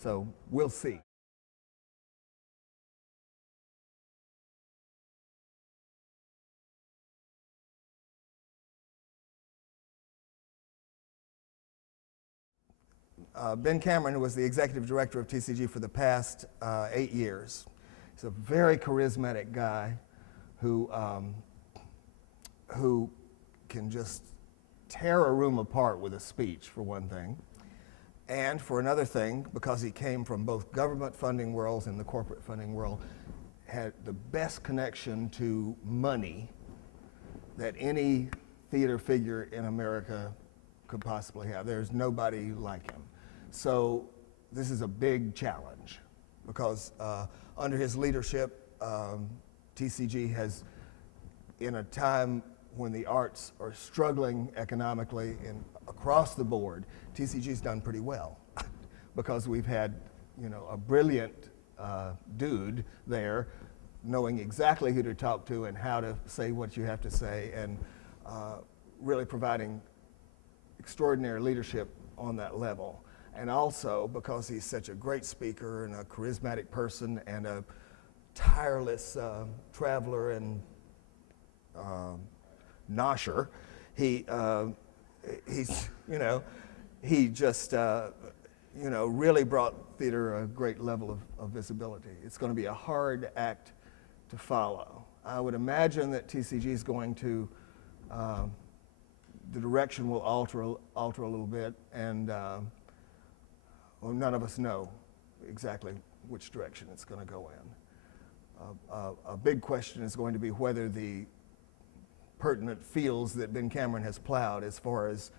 So we'll see. Ben Cameron was the executive director of TCG for the past 8 years. He's a very charismatic guy who can just tear a room apart with a speech, for one thing. And for another thing, because he came from both government funding worlds and the corporate funding world, had the best connection to money that any theater figure in America could possibly have. There's nobody like him. So this is a big challenge because under his leadership, TCG has, in a time when the arts are struggling economically and across the board, TCG's done pretty well because we've had, a brilliant dude there knowing exactly who to talk to and how to say what you have to say and really providing extraordinary leadership on that level. And also because he's such a great speaker and a charismatic person and a tireless traveler and nosher, he just really brought theater a great level of visibility. It's going to be a hard act to follow. I would imagine that TCG is going to, the direction will alter a little bit, and well, none of us know exactly which direction it's going to go in. A big question is going to be whether the pertinent fields that Ben Cameron has plowed as far as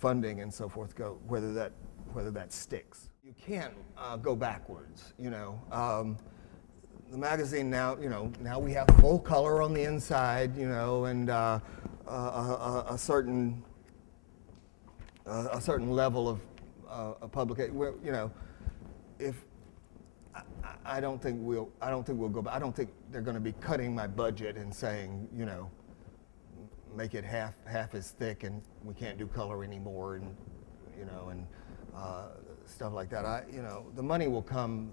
funding and so forth go, whether that sticks. You can't go backwards, the magazine now, now we have full color on the inside, and a certain level of publication. If I don't think we'll go back. I don't think they're going to be cutting my budget and saying, make it half as thick and we can't do color anymore, and stuff like that. The money will come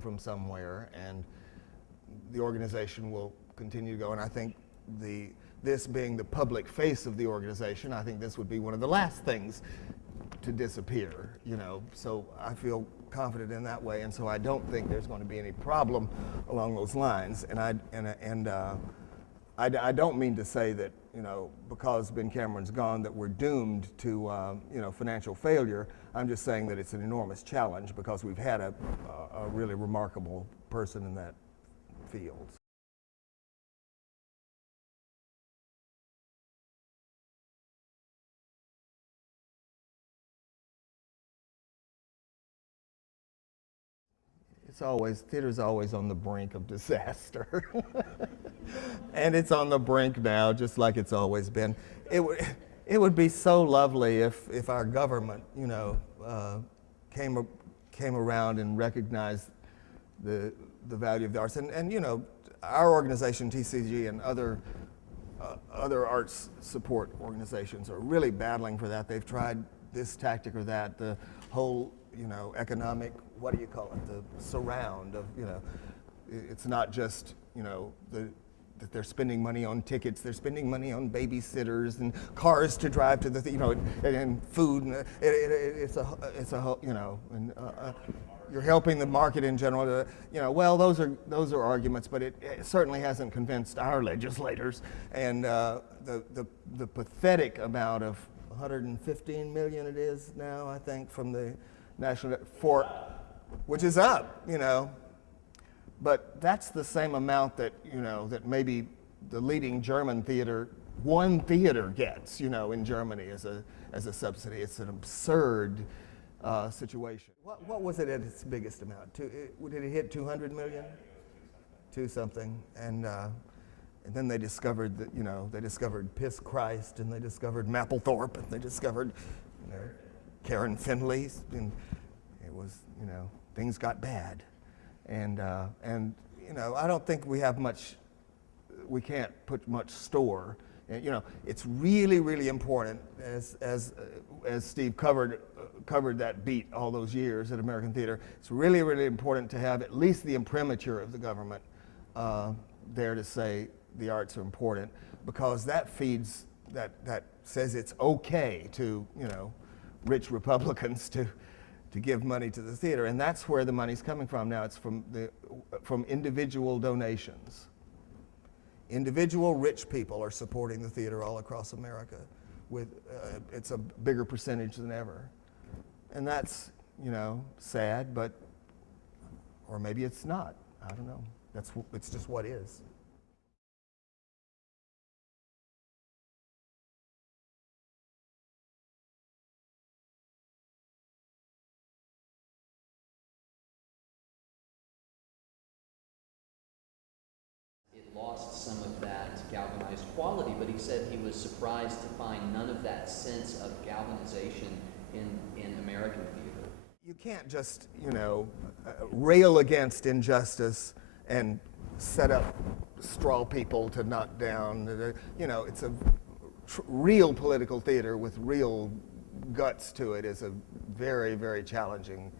from somewhere, and the organization will continue to go. And I think this being the public face of the organization, I think this would be one of the last things to disappear. So I feel confident in that way, and so I don't think there's going to be any problem along those lines. And I don't mean to say that because Ben Cameron's gone that we're doomed to financial failure. I'm just saying that it's an enormous challenge because we've had a really remarkable person in that field. Theater's always on the brink of disaster. And it's on the brink now, just like it's always been. It would be so lovely if our government, came around and recognized the value of the arts. And our organization, TCG, and other arts support organizations are really battling for that. They've tried this tactic or that, the whole, economic, what do you call it, the surround of, it's not just, that they're spending money on tickets, they're spending money on babysitters and cars to drive to the, and food, and it's a whole, and you're helping the market in general. Well, those are arguments, but it certainly hasn't convinced our legislators. And the pathetic amount of 115 million it is now, I think, from the national which is up, but that's the same amount that that maybe the leading German theater, one theater gets, in Germany as a subsidy. It's an absurd situation. What was it at its biggest amount? Did it hit 200 million? Two something, and then they discovered that they discovered Piss Christ, and they discovered Mapplethorpe, and they discovered Karen Finley, and it was things got bad, and I don't think we have much. We can't put much store. It's really, really important, as Steve covered covered that beat all those years at American theater. It's really, really important to have at least the imprimatur of the government there to say the arts are important, because that feeds, that says it's okay to, you know, rich Republicans to give money to the theater, and that's where the money's coming from now. It's from individual donations. Individual rich people are supporting the theater all across America. With it's a bigger percentage than ever, and that's, you know, sad, but or maybe it's not. I don't know. It's just what is. It lost some of that galvanized quality, but he said he was surprised to find none of that sense of galvanization in American theater. You can't just, you know, rail against injustice and set up straw people to knock down. You know, it's a real political theater with real guts to it is a very, very challenging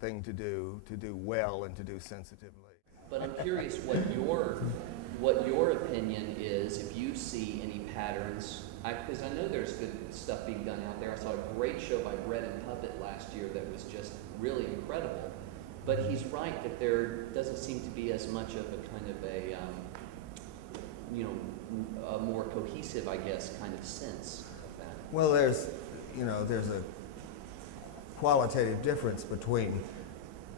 thing to do well and to do sensitively. But I'm curious what your opinion is, if you see any patterns, because I know there's good stuff being done out there. I saw a great show by Bread and Puppet last year that was just really incredible. But he's right that there doesn't seem to be as much of a kind of a, you know, a more cohesive, I guess, kind of sense of that. Well, there's a qualitative difference between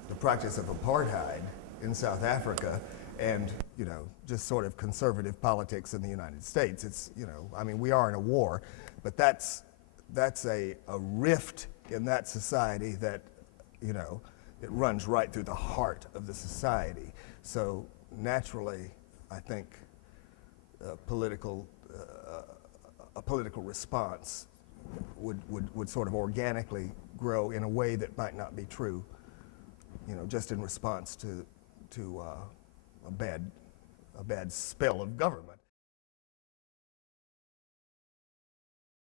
the practice of apartheid in South Africa and, you know, just sort of conservative politics in the United States. It's, you know, I mean, we are in a war, but that's a rift in that society that, you know, it runs right through the heart of the society. So naturally, I think a political response would sort of organically grow in a way that might not be true, you know, just in response to a bad spell of government.